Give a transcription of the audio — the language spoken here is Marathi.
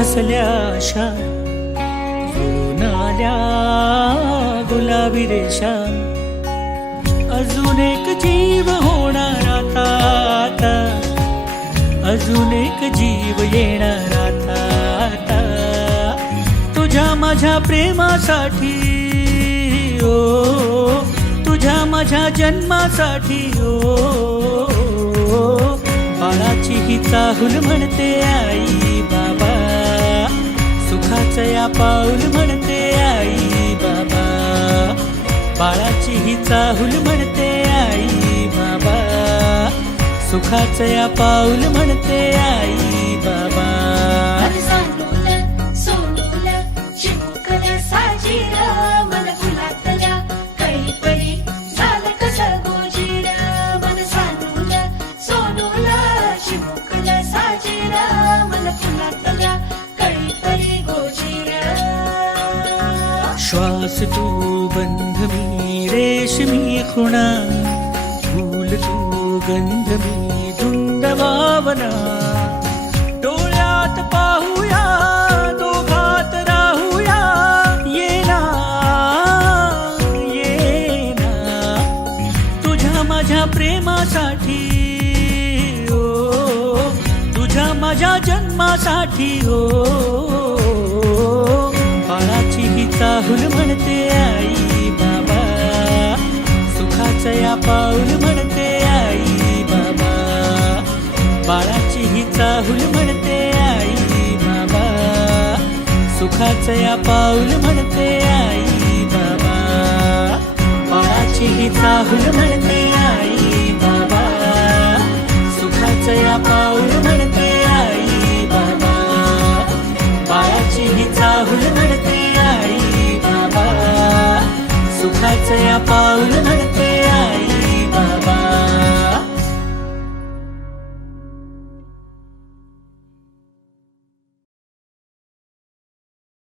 हसल्या आशा जुळून आल्या गुलाबी रेषा. अजून एक जीव होणार आता, आता अजून एक जीव येणार आता, आता तुझ्या माझ्या प्रेमासाठी ओ, तुझ्या माझ्या जन्मासाठी ओ. बाळाची ही चाहूल म्हणते आई बाबा, सुखाचं या पाऊल म्हणते आई बाबा. बाळाची ही चाहूल म्हणते आई बाबा, सुखाचं या पाऊल म्हणते आई बाबा. श्वास तू बंध मी रेशमी खुणा, फूल तू गंध मी धुंद भावना. डोळ्यात पाहूया दोघात राहूया, ये ना ये ना तुझ्या माझ्या प्रेमासाठी ओ, तुझ्या माझ्या जन्मासाठी हो. बाळाची ही चाहूल म्हणते आई बाबा, सुखाचं या पाऊल म्हणते आई बाबा. बाळाची ही चाहूल म्हणते आई बाबा, सुखाचं या पाऊल म्हणते आई बाबा. बाळाची ही चाहूल